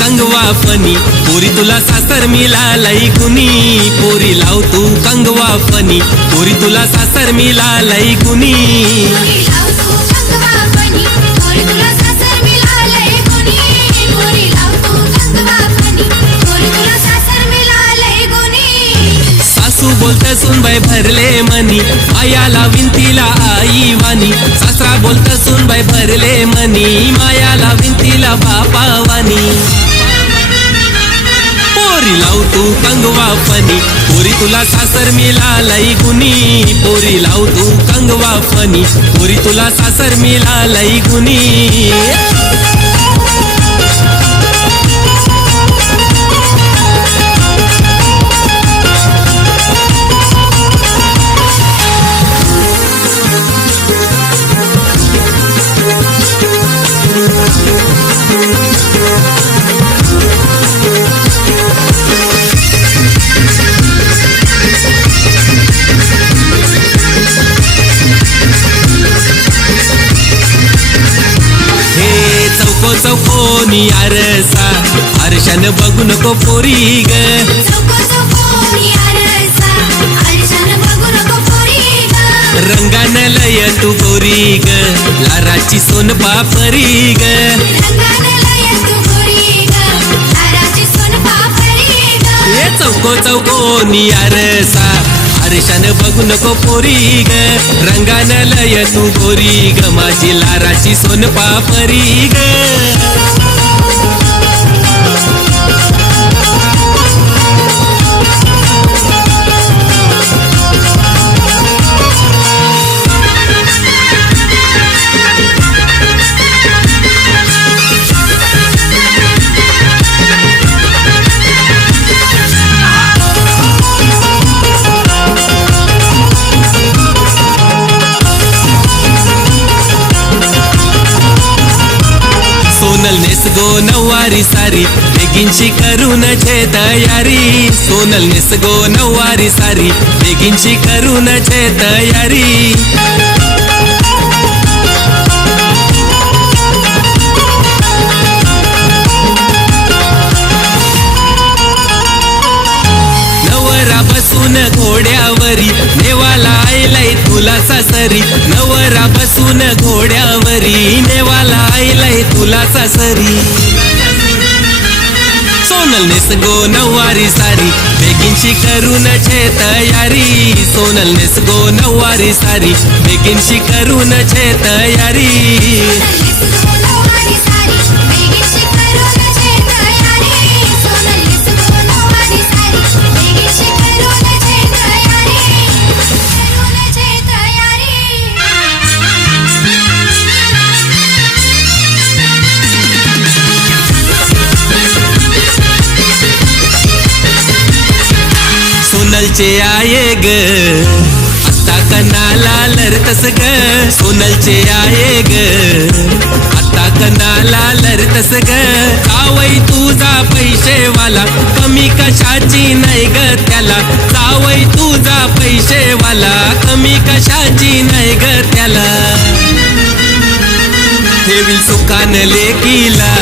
कंगवा funny पोरी तुला सासर मिळालंय कुणी पोरी लाव तू कंगवा फनी पोरी तुला सासर मिळालंय कुणी सासू बोलत सुनबाई भरले मनी मायाला विंतीला आई वाणी सासरा बोलत सुनबाई भरले मनी मायाला विंतीला बापा वाणी पोरी लाव तू कंगवा फनी पोरी तुला सासर मिळालंय गुणी पोरी लाव तू कंगवा फनी पोरी तुला सासर मिळालंय गुणी चौकोनी आरसा आरशान बघू नको पोरी ग रंगान लय तू गोरी ग लाराची सोन पापरी ग चौकोनी आरसा आरशान बघू नको पोरी ग रंगान लय तू गोरी ग माझी लाराची सोन पापरी ग सोनल नेस गो नऊवारी सारी बेगिनची करून छे तयारी सोनल नेस गो नऊवारी सारी बेगिनची करून छे तयारी नवरा बसून घोड्यावरी नेवाला आयलाय तुला सासरी नवरा बसून घोड्यावरी नेवाला आयलाय तुला सासरी सोनल नेस गो नऊवारी सारी बेगिनशी करून छे तयारी सोनल नेस गो नऊवारी सारी बेगिनशी करून छे तयारी सोनलचे आये ग आता कनाला लरतस ग सोनलचे आये ग आता कनाला लरतस ग जावई तुझा पैसेवाला कमी कशाची नाही ग त्याला जावई तुझा पैसेवाला कमी कशाची नाही ग त्याला ठेवील सुकान लेकीला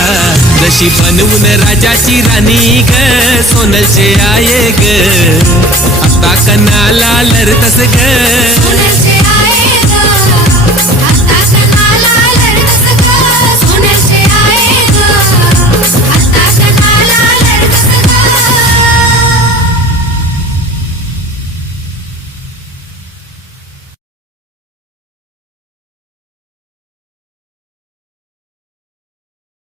जशी बनवून राजाची राणी ग सोनलचे आये ग आता कनाला लरतस ग